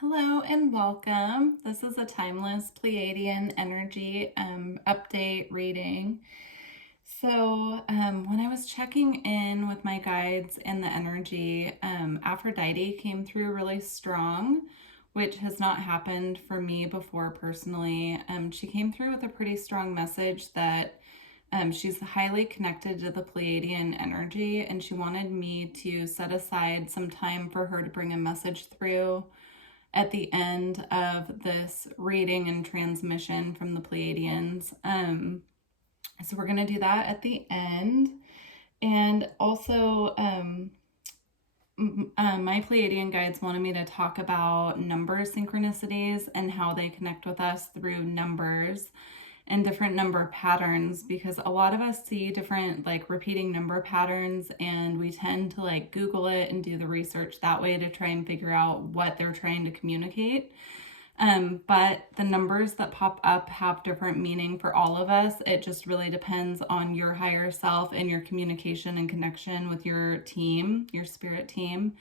Hello and welcome. This is a timeless Pleiadian energy update reading. So when I was checking in with my guides and the energy, Aphrodite came through really strong, which has not happened for me before personally. She came through with a pretty strong message that she's highly connected to the Pleiadian energy, and she wanted me to set aside some time for her to bring a message through at the end of this reading and transmission from the Pleiadians. So we're going to do that at the end. And also, my Pleiadian guides wanted me to talk about number synchronicities and how they connect with us through numbers and different number patterns, because a lot of us see different repeating number patterns, and we tend to Google it and do the research that way to try and figure out what they're trying to communicate. But the numbers that pop up have different meaning for all of us. It just really depends on your higher self and your communication and connection with your team, your spirit team.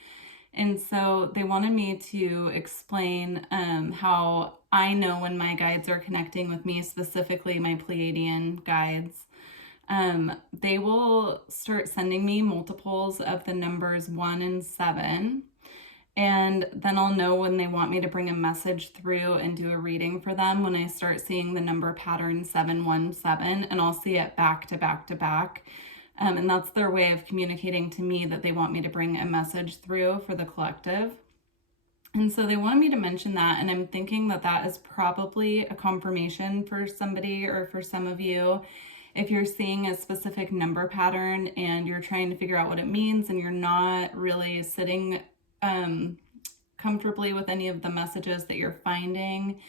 And so they wanted me to explain how I know when my guides are connecting with me, specifically my Pleiadian guides. They will start sending me multiples of the numbers 1 and 7. And then I'll know when they want me to bring a message through and do a reading for them when I start seeing the number pattern 717, and I'll see it back to back to back. And that's their way of communicating to me that they want me to bring a message through for the collective. And so they wanted me to mention that, and I'm thinking that that is probably a confirmation for somebody or for some of you. If you're seeing a specific number pattern and you're trying to figure out what it means and you're not really sitting comfortably with any of the messages that you're finding,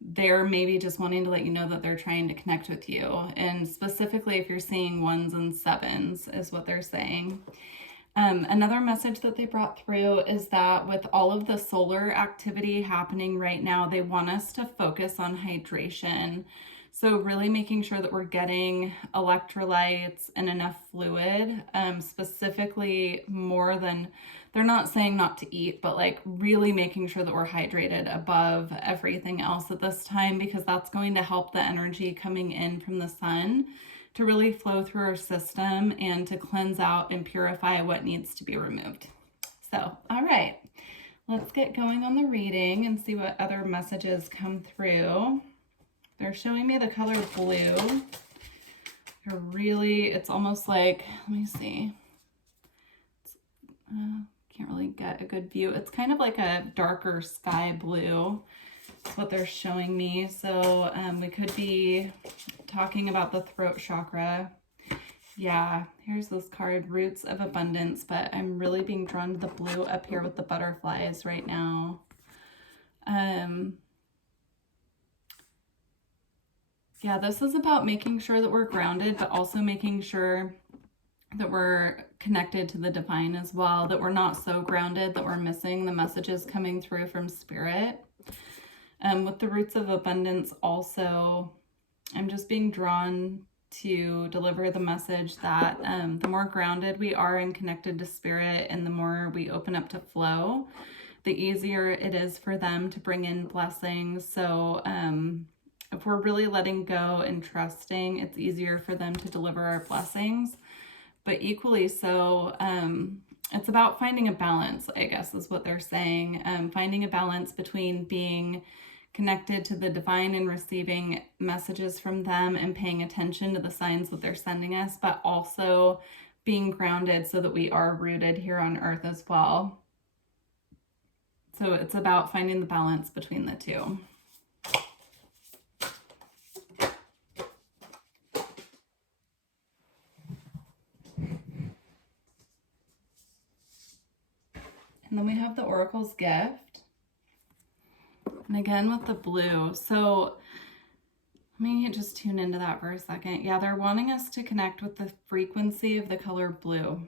they're maybe just wanting to let you know that they're trying to connect with you. And specifically, if you're seeing 1s and 7s is what they're saying. Another message that they brought through is that with all of the solar activity happening right now, they want us to focus on hydration. So really making sure that we're getting electrolytes and enough fluid, specifically more than, they're not saying not to eat, but really making sure that we're hydrated above everything else at this time, because that's going to help the energy coming in from the sun to really flow through our system and to cleanse out and purify what needs to be removed. So, all right, let's get going on the reading and see what other messages come through. They're showing me the color blue. They're really, it's almost like, let me see. Can't really get a good view. It's kind of like a darker sky blue. That's what they're showing me. So we could be talking about the throat chakra. Yeah, here's this card, Roots of Abundance, but I'm really being drawn to the blue up here with the butterflies right now. Yeah, this is about making sure that we're grounded, but also making sure that we're connected to the divine as well, that we're not so grounded that we're missing the messages coming through from spirit. With the Roots of Abundance also, I'm just being drawn to deliver the message that the more grounded we are and connected to spirit, and the more we open up to flow, the easier it is for them to bring in blessings. So if we're really letting go and trusting, it's easier for them to deliver our blessings. But equally so, it's about finding a balance, I guess is what they're saying. Finding a balance between being connected to the divine and receiving messages from them and paying attention to the signs that they're sending us, but also being grounded so that we are rooted here on earth as well. So it's about finding the balance between the two. And then we have the Oracle's Gift. And again with the blue. So let me just tune into that for a second. Yeah, they're wanting us to connect with the frequency of the color blue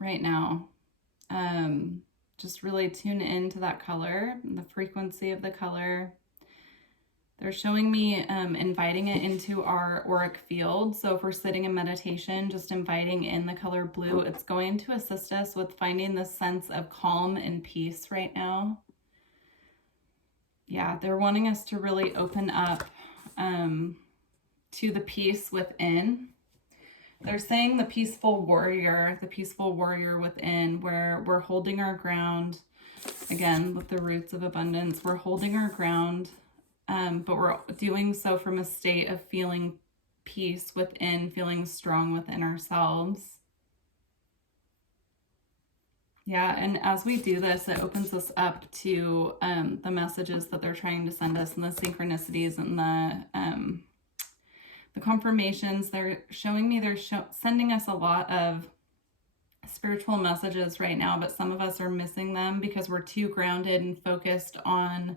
right now. Just really tune into that color and the frequency of the color. They're showing me inviting it into our auric field. So if we're sitting in meditation, just inviting in the color blue, it's going to assist us with finding this sense of calm and peace right now. Yeah, they're wanting us to really open up to the peace within. They're saying the peaceful warrior within, where we're holding our ground, again, with the roots of abundance. We're holding our ground, but we're doing so from a state of feeling peace within, feeling strong within ourselves. Yeah, and as we do this, it opens us up to the messages that they're trying to send us, and the synchronicities and the confirmations. They're showing me sending us a lot of spiritual messages right now, but some of us are missing them because we're too grounded and focused on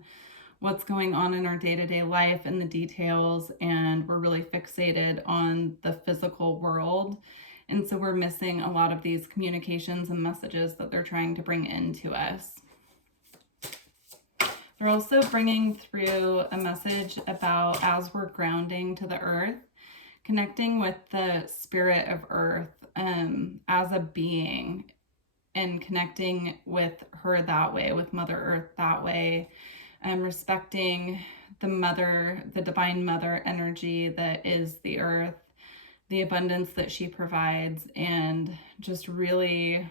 what's going on in our day-to-day life and the details, and we're really fixated on the physical world. And so we're missing a lot of these communications and messages that they're trying to bring into us. They're also bringing through a message about, as we're grounding to the earth, connecting with the spirit of earth as a being, and connecting with her that way, with Mother Earth that way, and respecting the divine mother energy that is the earth, the abundance that she provides, and just really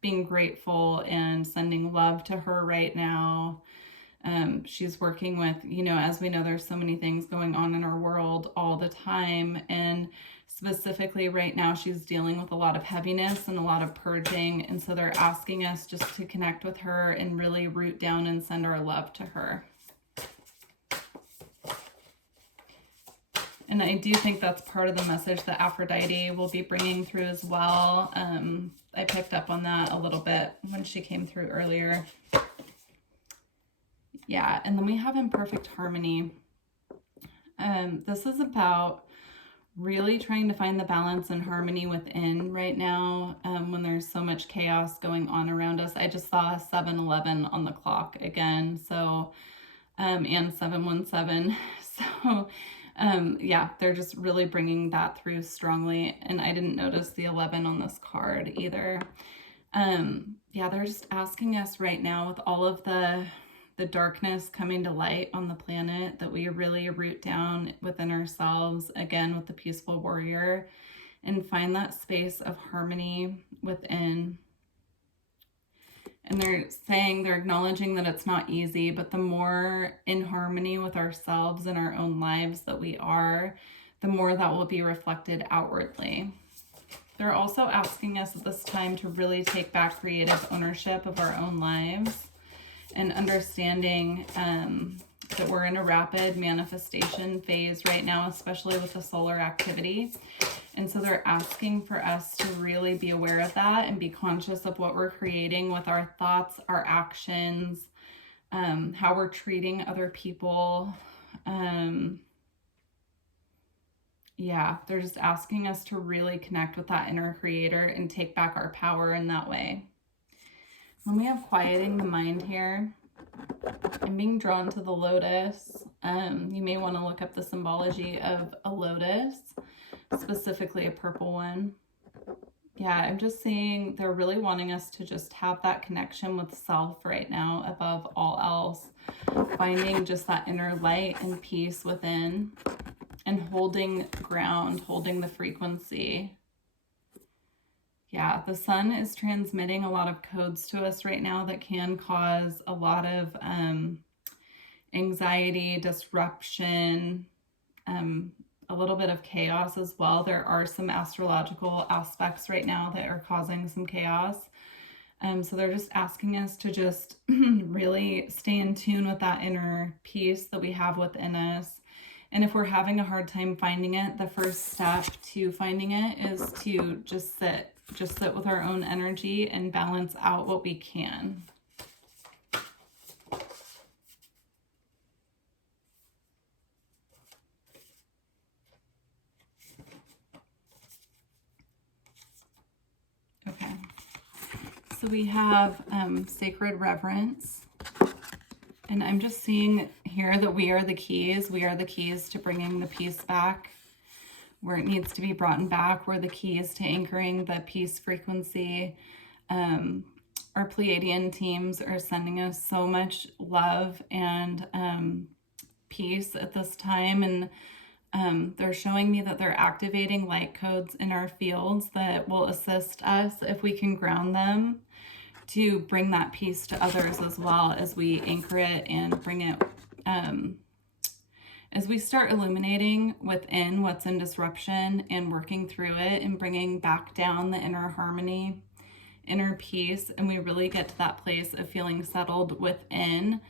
being grateful and sending love to her right now. She's working with, as we know, there's so many things going on in our world all the time, and specifically right now she's dealing with a lot of heaviness and a lot of purging, and so they're asking us just to connect with her and really root down and send our love to her. And I do think that's part of the message that Aphrodite will be bringing through as well. I picked up on that a little bit when she came through earlier. Yeah, and then we have imperfect harmony. This is about really trying to find the balance and harmony within right now, when there's so much chaos going on around us. I just saw 7:11 on the clock again, so and 7:17. So yeah, they're just really bringing that through strongly. And I didn't notice the 11 on this card either. Yeah, they're just asking us right now, with all of the darkness coming to light on the planet, that we really root down within ourselves, again, with the peaceful warrior, and find that space of harmony within. And they're acknowledging that it's not easy, but the more in harmony with ourselves and our own lives that we are, the more that will be reflected outwardly. They're also asking us at this time to really take back creative ownership of our own lives, and understanding that we're in a rapid manifestation phase right now, especially with the solar activity. And so they're asking for us to really be aware of that and be conscious of what we're creating with our thoughts, our actions, how we're treating other people. Yeah, they're just asking us to really connect with that inner creator and take back our power in that way. When we have quieting the mind here, I'm being drawn to the lotus. You may want to look up the symbology of a lotus, specifically a purple one. Yeah, I'm just seeing they're really wanting us to just have that connection with self right now above all else, finding just that inner light and peace within, and holding ground, holding the frequency. Yeah, the sun is transmitting a lot of codes to us right now that can cause a lot of anxiety, disruption, a little bit of chaos as well. There are some astrological aspects right now that are causing some chaos. So they're just asking us to just really stay in tune with that inner peace that we have within us. And if we're having a hard time finding it, the first step to finding it is to just sit with our own energy and balance out what we can. Okay, so we have sacred reverence. And I'm just seeing here that we are the keys. We are the keys to bringing the peace back where it needs to be brought back. We're the keys to anchoring the peace frequency our Pleiadian teams are sending us so much love and peace at this time, and they're showing me that they're activating light codes in our fields that will assist us, if we can ground them, to bring that peace to others as well, as we anchor it and bring it, as we start illuminating within what's in disruption and working through it and bringing back down the inner harmony, inner peace, and we really get to that place of feeling settled within,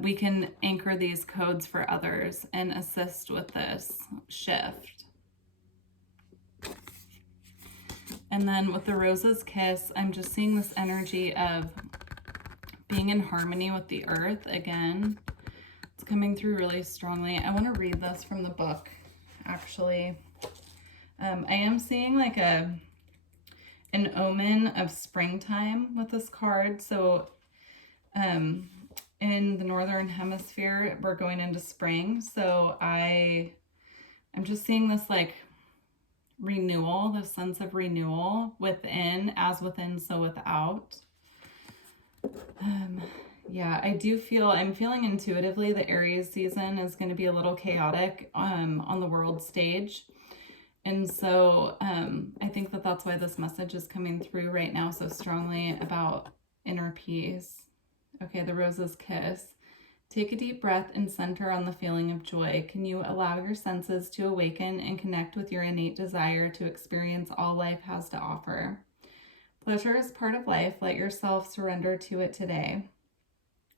we can anchor these codes for others and assist with this shift. And then with the Rose's Kiss, I'm just seeing this energy of being in harmony with the earth again. It's coming through really strongly. I want to read this from the book, actually. I am seeing like an omen of springtime with this card. So in the Northern Hemisphere, we're going into spring. So I'm just seeing this like renewal, this sense of renewal within, as within, so without. Yeah, I'm feeling intuitively the Aries season is going to be a little chaotic on the world stage. And so I think that that's why this message is coming through right now so strongly about inner peace. Okay, the Rose's Kiss. Take a deep breath and center on the feeling of joy. Can you allow your senses to awaken and connect with your innate desire to experience all life has to offer? Pleasure is part of life. Let yourself surrender to it today.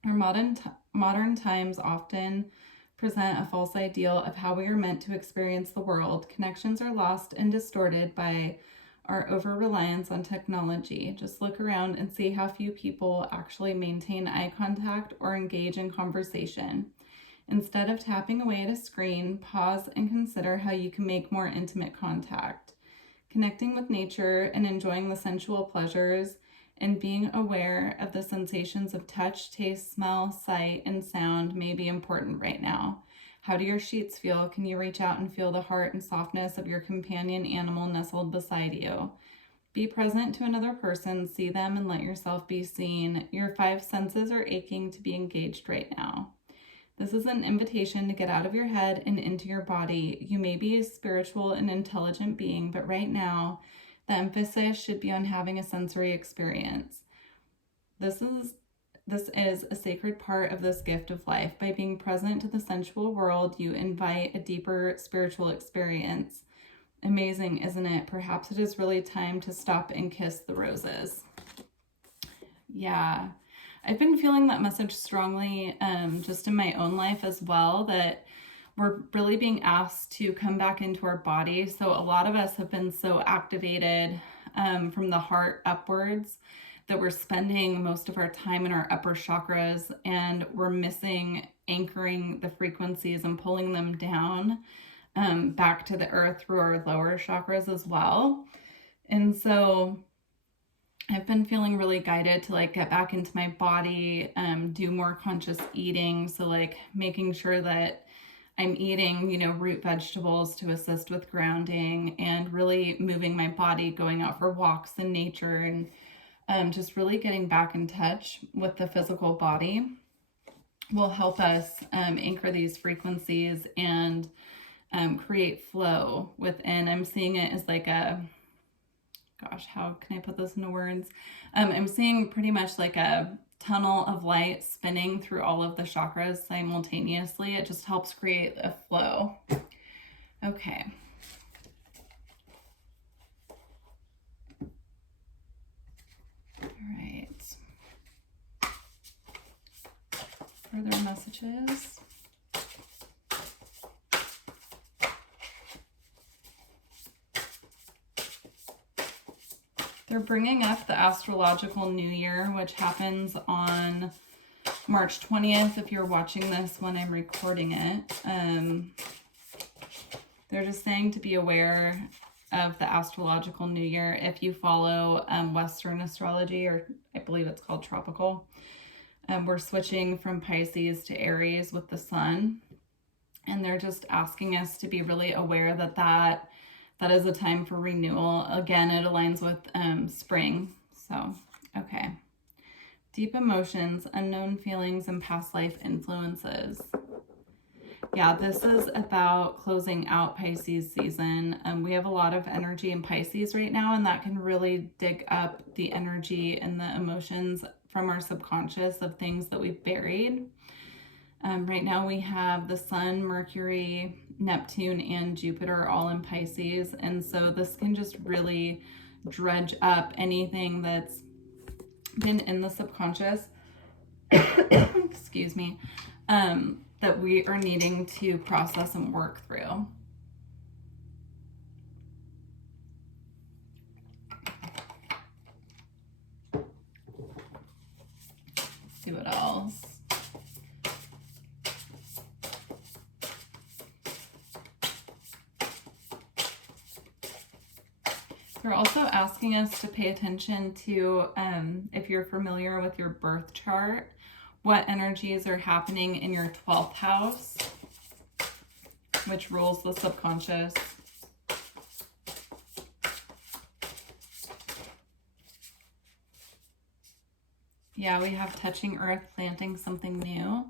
Our modern times often present a false ideal of how we are meant to experience the world. Connections are lost and distorted by our over-reliance on technology. Just look around and see how few people actually maintain eye contact or engage in conversation. Instead of tapping away at a screen, pause and consider how you can make more intimate contact. Connecting with nature and enjoying the sensual pleasures and being aware of the sensations of touch, taste, smell, sight, and sound may be important right now. How do your sheets feel? Can you reach out and feel the heart and softness of your companion animal nestled beside you? Be present to another person, see them, and let yourself be seen. Your 5 senses are aching to be engaged right now. This is an invitation to get out of your head and into your body. You may be a spiritual and intelligent being, but right now, the emphasis should be on having a sensory experience. This is a sacred part of this gift of life. By being present to the sensual world, you invite a deeper spiritual experience. Amazing, isn't it? Perhaps it is really time to stop and kiss the roses. Yeah, I've been feeling that message strongly just in my own life as well, that we're really being asked to come back into our body. So a lot of us have been so activated from the heart upwards that we're spending most of our time in our upper chakras, and we're missing anchoring the frequencies and pulling them down back to the earth through our lower chakras as well. And so I've been feeling really guided to like get back into my body, do more conscious eating. So like making sure that I'm eating, root vegetables to assist with grounding, and really moving my body, going out for walks in nature, and just really getting back in touch with the physical body will help us anchor these frequencies and create flow within. I'm seeing it as like how can I put this into words? I'm seeing pretty much like a tunnel of light spinning through all of the chakras simultaneously. It just helps create a flow. Okay. All right. Further messages. They're bringing up the astrological new year, which happens on March 20th, if you're watching this when I'm recording it. They're just saying to be aware of the astrological new year if you follow Western astrology, or I believe it's called tropical. We're switching from Pisces to Aries with the sun, and they're just asking us to be really aware that is a time for renewal. Again, it aligns with spring. So, okay. Deep emotions, unknown feelings, and past life influences. Yeah, this is about closing out Pisces season. We have a lot of energy in Pisces right now, and that can really dig up the energy and the emotions from our subconscious of things that we've buried. Right now we have the Sun, Mercury, Neptune, and Jupiter all in Pisces, and so this can just really dredge up anything that's been in the subconscious excuse me, that we are needing to process and work through. Let's see what else. They're also asking us to pay attention to, if you're familiar with your birth chart, what energies are happening in your 12th house, which rules the subconscious. Yeah, we have touching earth, planting something new.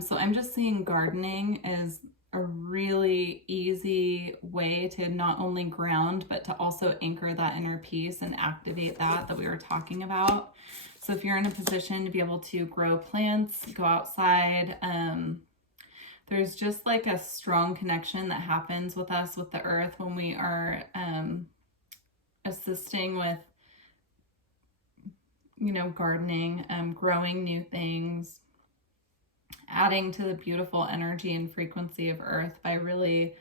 So I'm just seeing gardening as a really easy way to not only ground, but to also anchor that inner peace and activate that we were talking about. So if you're in a position to be able to grow plants, go outside, there's just like a strong connection that happens with us, with the earth, when we are assisting with, you know, gardening, growing new things, adding to the beautiful energy and frequency of earth by really,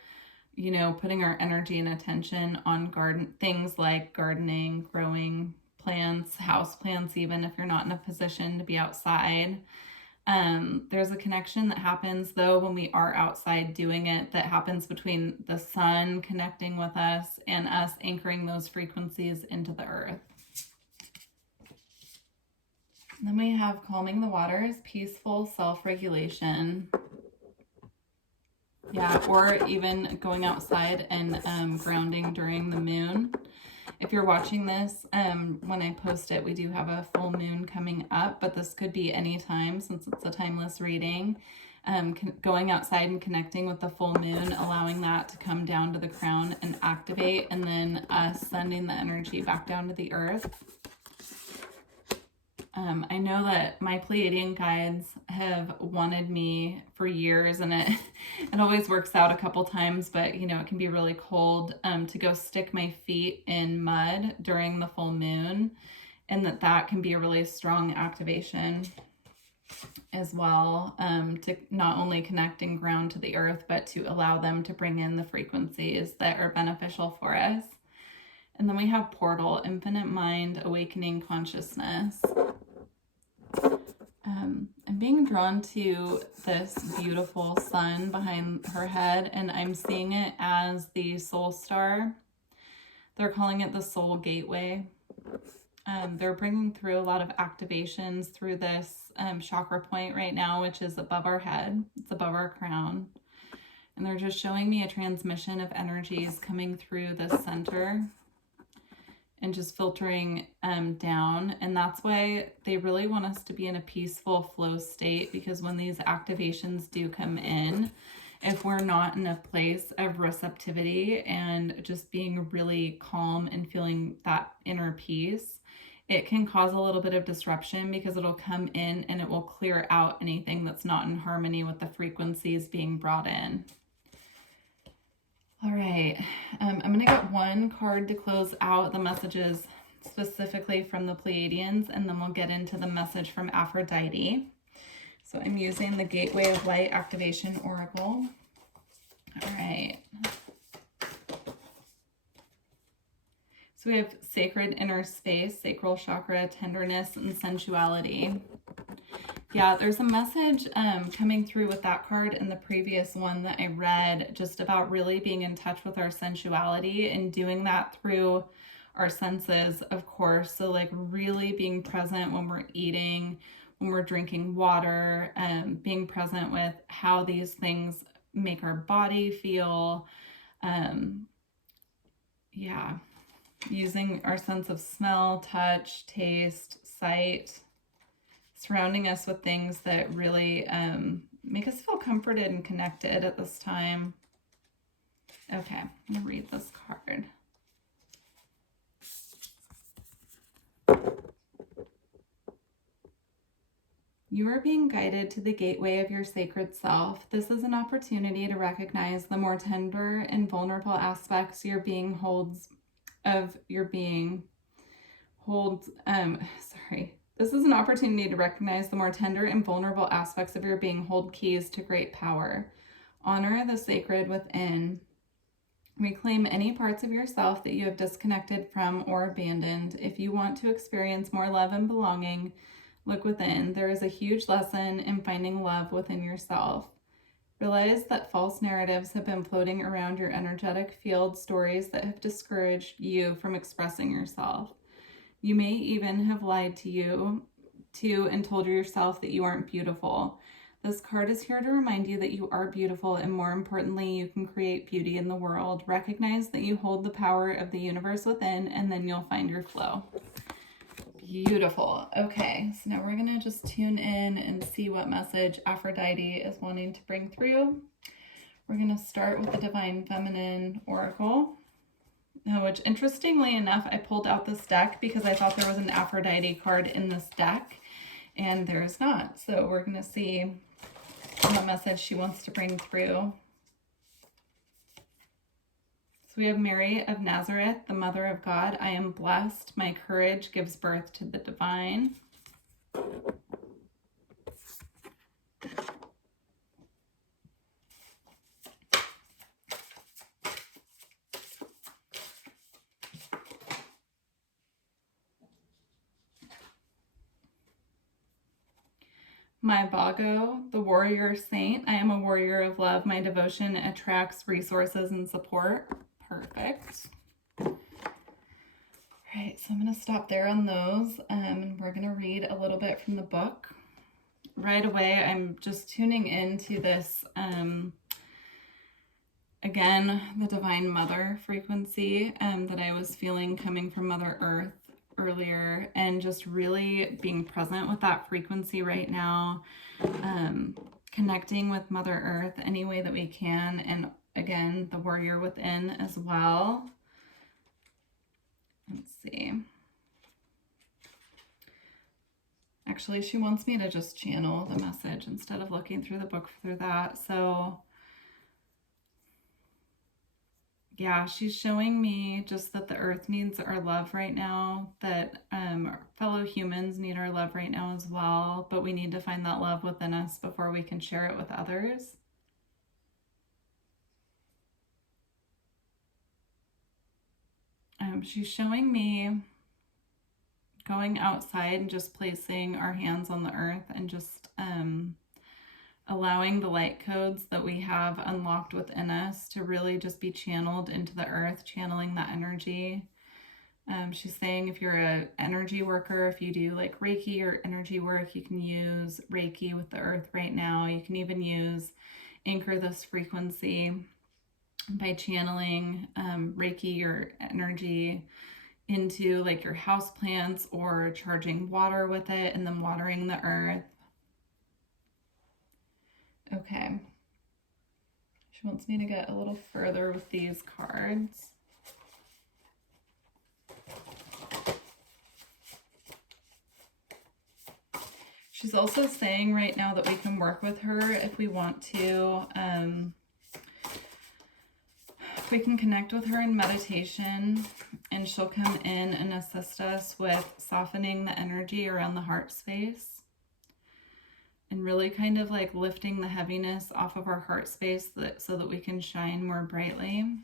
you know, putting our energy and attention on things like gardening, growing plants, house plants, even if you're not in a position to be outside. There's a connection that happens though when we are outside doing it, that happens between the sun connecting with us and us anchoring those frequencies into the earth. Then we have calming the waters, peaceful self-regulation. Yeah, or even going outside and grounding during the moon. If you're watching this, when I post it, we do have a full moon coming up, but this could be any time since it's a timeless reading. Going outside and connecting with the full moon, allowing that to come down to the crown and activate, and then us sending the energy back down to the earth. I know that my Pleiadian guides have wanted me for years, and it always works out a couple times, but you know, it can be really cold, to go stick my feet in mud during the full moon, and that can be a really strong activation as well, to not only connect and ground to the earth, but to allow them to bring in the frequencies that are beneficial for us. And then we have portal, infinite mind, awakening consciousness. I'm being drawn to this beautiful sun behind her head, and I'm seeing it as the soul star. They're calling it the soul gateway. They're bringing through a lot of activations through this chakra point right now, which is above our head. It's above our crown. And they're just showing me a transmission of energies coming through the center and just filtering down. And that's why they really want us to be in a peaceful flow state, because when these activations do come in, if we're not in a place of receptivity and just being really calm and feeling that inner peace, it can cause a little bit of disruption, because it'll come in and it will clear out anything that's not in harmony with the frequencies being brought in. All right, I'm going to get one card to close out the messages specifically from the Pleiadians, and then we'll get into the message from Aphrodite. So I'm using the Gateway of Light Activation Oracle. All right. So we have sacred inner space, sacral chakra, tenderness, and sensuality. Yeah, there's a message coming through with that card in the previous one that I read, just about really being in touch with our sensuality and doing that through our senses, of course. So like really being present when we're eating, when we're drinking water, being present with how these things make our body feel. Yeah, using our sense of smell, touch, taste, sight. surrounding us with things that really make us feel comforted and connected at this time. Okay, I'm going to read this card. You are being guided to the gateway of your sacred self. This is an opportunity to recognize the more tender and vulnerable aspects your being holds of your being. This is an opportunity to recognize the more tender and vulnerable aspects of your being hold keys to great power. Honor the sacred within. Reclaim any parts of yourself that you have disconnected from or abandoned. If you want to experience more love and belonging, look within. There is a huge lesson in finding love within yourself. Realize that false narratives have been floating around your energetic field, stories that have discouraged you from expressing yourself. You may even have lied to you and told yourself that you aren't beautiful. This card is here to remind you that you are beautiful, and more importantly, you can create beauty in the world. Recognize that you hold the power of the universe within, and then you'll find your flow. Beautiful. Okay, so now we're going to just tune in and see what message Aphrodite is wanting to bring through. We're going to start with the Divine Feminine Oracle, which interestingly enough, I pulled out this deck because I thought there was an Aphrodite card in this deck, and there is not. So we're going to see what message she wants to bring through. So we have Mary of Nazareth, the Mother of God. I am blessed. My courage gives birth to the divine. My Vago, the warrior saint. I am a warrior of love. My devotion attracts resources and support. Perfect. All right, so I'm going to stop there on those, and we're going to read a little bit from the book. Right away, I'm just tuning into this, again, the Divine Mother frequency that I was feeling coming from Mother Earth earlier, and just really being present with that frequency right now, connecting with Mother Earth any way that we can, and again, the warrior within as well. Let's see. Actually, she wants me to just channel the message instead of looking through the book through that. So yeah, she's showing me just that the earth needs our love right now, that our fellow humans need our love right now as well, but we need to find that love within us before we can share it with others. She's showing me going outside and just placing our hands on the earth and just allowing the light codes that we have unlocked within us to really just be channeled into the earth, channeling that energy. She's saying if you're an energy worker, if you do like Reiki or energy work, you can use Reiki with the earth right now. You can even use Anchor This Frequency by channeling Reiki or energy into like your house plants, or charging water with it and then watering the earth. Okay. She wants me to get a little further with these cards. She's also saying right now that we can work with her if we want to. We can connect with her in meditation, and she'll come in and assist us with softening the energy around the heart space and really kind of like lifting the heaviness off of our heart space so that we can shine more brightly.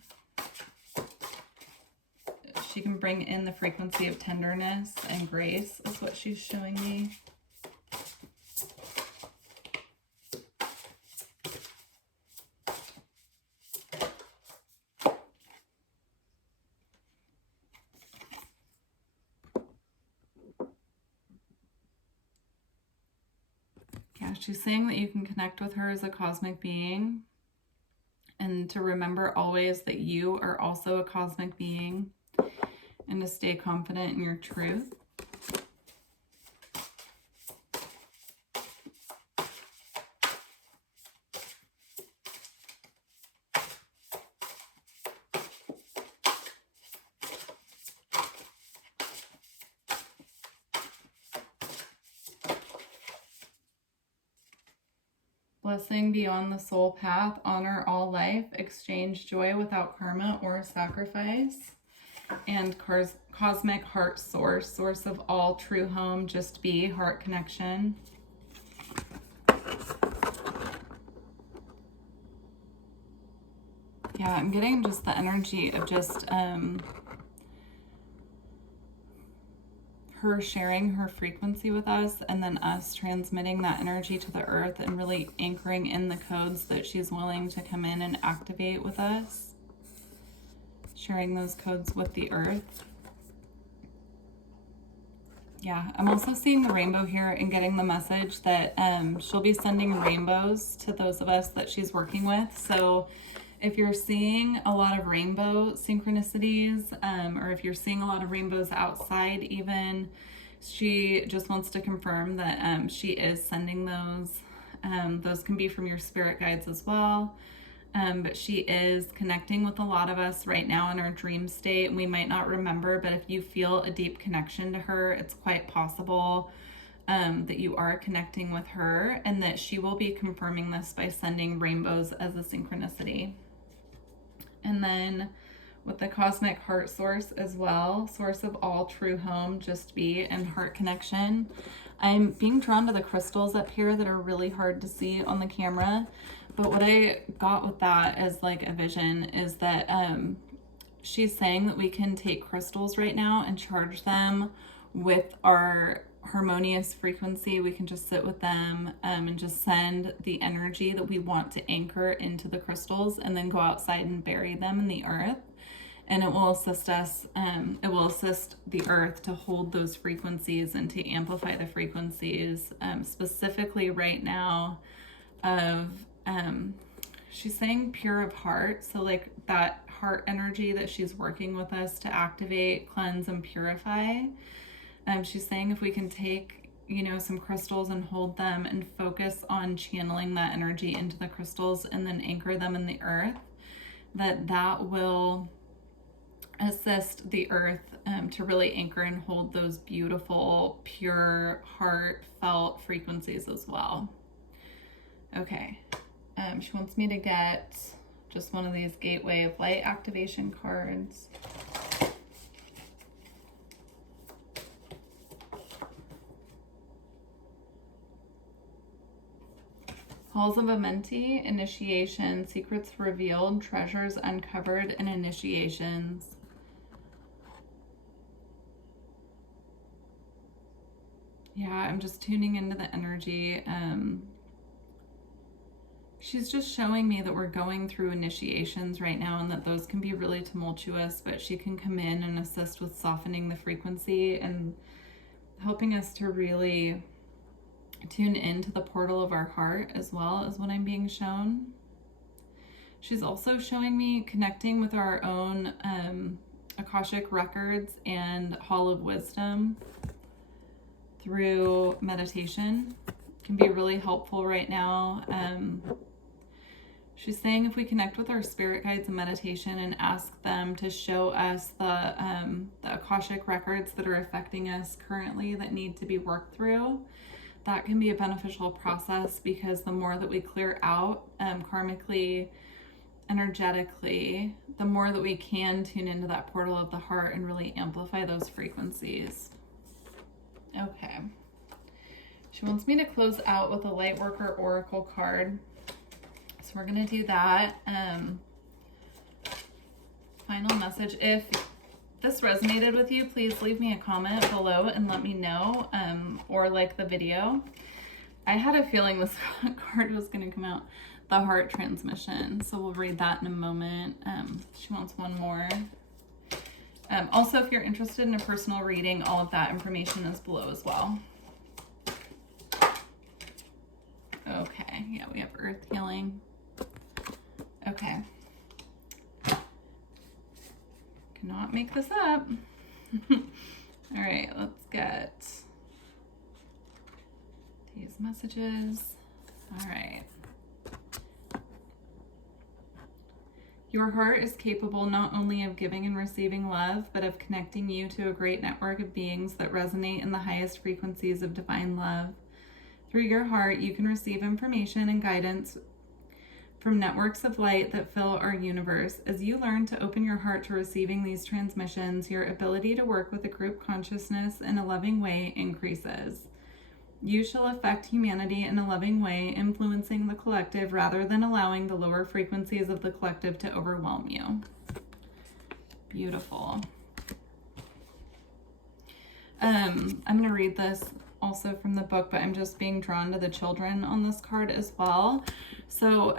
She can bring in the frequency of tenderness and grace is what she's showing me. She's saying that you can connect with her as a cosmic being, and to remember always that you are also a cosmic being, and to stay confident in your truth. Blessing beyond the soul path, honor all life, exchange joy without karma or sacrifice. And cosmic heart source, source of all true home, just be, heart connection. Yeah, I'm getting just the energy of just her sharing her frequency with us, and then us transmitting that energy to the earth and really anchoring in the codes that she's willing to come in and activate with us. Sharing those codes with the earth. Yeah, I'm also seeing the rainbow here and getting the message that she'll be sending rainbows to those of us that she's working with. So if you're seeing a lot of rainbow synchronicities, or if you're seeing a lot of rainbows outside even, she just wants to confirm that she is sending those. Those can be from your spirit guides as well. But she is connecting with a lot of us right now in our dream state. We might not remember, but if you feel a deep connection to her, it's quite possible that you are connecting with her, and that she will be confirming this by sending rainbows as a synchronicity. And then with the cosmic heart source as well, source of all true home, just be, and heart connection. I'm being drawn to the crystals up here that are really hard to see on the camera. But what I got with that as like a vision is that she's saying that we can take crystals right now and charge them with our harmonious frequency. We can just sit with them and just send the energy that we want to anchor into the crystals, and then go outside and bury them in the earth. And it will assist us, it will assist the earth to hold those frequencies and to amplify the frequencies, specifically right now of, she's saying pure of heart. So like that heart energy that she's working with us to activate, cleanse, and purify. She's saying if we can take, some crystals and hold them and focus on channeling that energy into the crystals and then anchor them in the earth, that will assist the earth to really anchor and hold those beautiful, pure, heartfelt frequencies as well. Okay. She wants me to get just one of these Gateway of Light activation cards. Halls of Amenti, initiation, secrets revealed, treasures uncovered, and initiations. Yeah, I'm just tuning into the energy. She's just showing me that we're going through initiations right now, and that those can be really tumultuous, but she can come in and assist with softening the frequency and helping us to really tune into the portal of our heart as well, as what I'm being shown. She's also showing me connecting with our own Akashic records and Hall of Wisdom through meditation. Can be really helpful right now. She's saying if we connect with our spirit guides in meditation and ask them to show us the Akashic records that are affecting us currently that need to be worked through, that can be a beneficial process, because the more that we clear out karmically, energetically, the more that we can tune into that portal of the heart and really amplify those frequencies. Okay. She wants me to close out with a Lightworker Oracle card. So we're going to do that. Final message. If this resonated with you, please leave me a comment below and let me know, or like the video. I had a feeling this card was going to come out. The Heart Transmission. So we'll read that in a moment. She wants one more. Also, if you're interested in a personal reading, all of that information is below as well. Okay, yeah, we have Earth Healing. Okay. Cannot make this up. All right, let's get these messages. All right. Your heart is capable not only of giving and receiving love, but of connecting you to a great network of beings that resonate in the highest frequencies of divine love. Through your heart, you can receive information and guidance from networks of light that fill our universe. As you learn to open your heart to receiving these transmissions, your ability to work with a group consciousness in a loving way increases. You shall affect humanity in a loving way, influencing the collective rather than allowing the lower frequencies of the collective to overwhelm you. Beautiful. I'm going to read this also from the book, but I'm just being drawn to the children on this card as well. So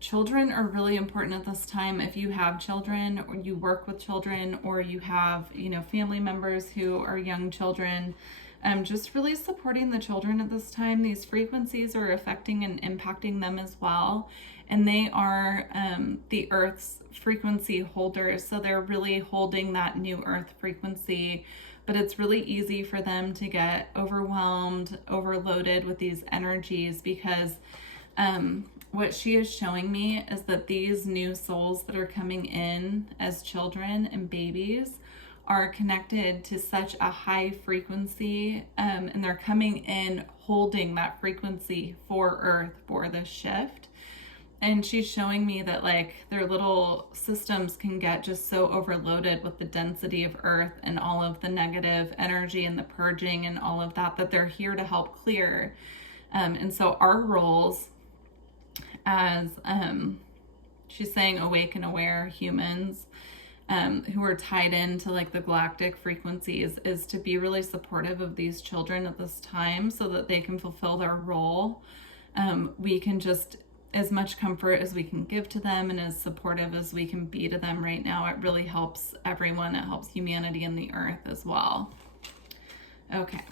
children are really important at this time. If you have children, or you work with children, or you have, family members who are young children, just really supporting the children at this time. These frequencies are affecting and impacting them as well. And they are the Earth's frequency holders. So they're really holding that new Earth frequency. But it's really easy for them to get overwhelmed, overloaded with these energies, because what she is showing me is that these new souls that are coming in as children and babies are connected to such a high frequency, and they're coming in holding that frequency for Earth, for the shift. And she's showing me that their little systems can get just so overloaded with the density of Earth and all of the negative energy and the purging and all of that, that they're here to help clear. And so our roles as, she's saying, awake and aware humans who are tied into the galactic frequencies, is to be really supportive of these children at this time so that they can fulfill their role. We can just, as much comfort as we can give to them and as supportive as we can be to them right now, it really helps everyone. It helps humanity and the Earth as well. Okay.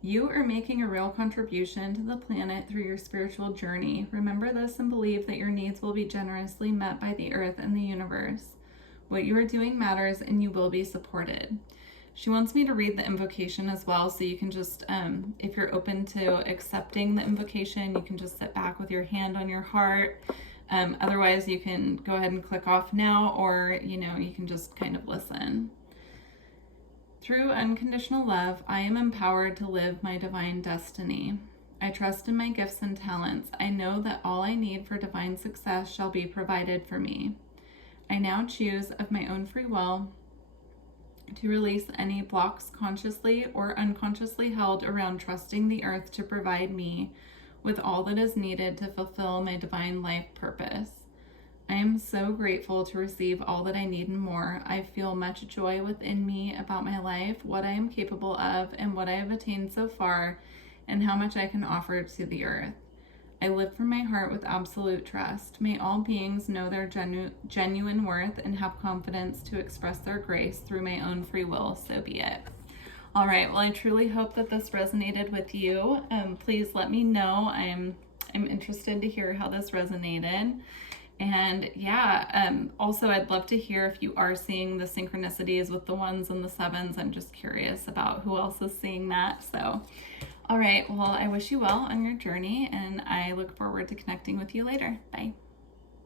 You are making a real contribution to the planet through your spiritual journey. Remember this and believe that your needs will be generously met by the Earth and the universe. What you are doing matters, and you will be supported. She wants me to read the invocation as well, so you can just, if you're open to accepting the invocation, you can just sit back with your hand on your heart. Otherwise, you can go ahead and click off now, or, you can just kind of listen. Through unconditional love, I am empowered to live my divine destiny. I trust in my gifts and talents. I know that all I need for divine success shall be provided for me. I now choose of my own free will to release any blocks consciously or unconsciously held around trusting the Earth to provide me with all that is needed to fulfill my divine life purpose. I am so grateful to receive all that I need and more. I feel much joy within me about my life, what I am capable of, and what I have attained so far, and how much I can offer to the Earth. I live from my heart with absolute trust. May all beings know their genuine worth and have confidence to express their grace through my own free will, so be it. All right, well, I truly hope that this resonated with you. Please let me know. I'm interested to hear how this resonated. And yeah, also I'd love to hear if you are seeing the synchronicities with the 1s and the 7s. I'm just curious about who else is seeing that. So, all right, well, I wish you well on your journey, and I look forward to connecting with you later. Bye.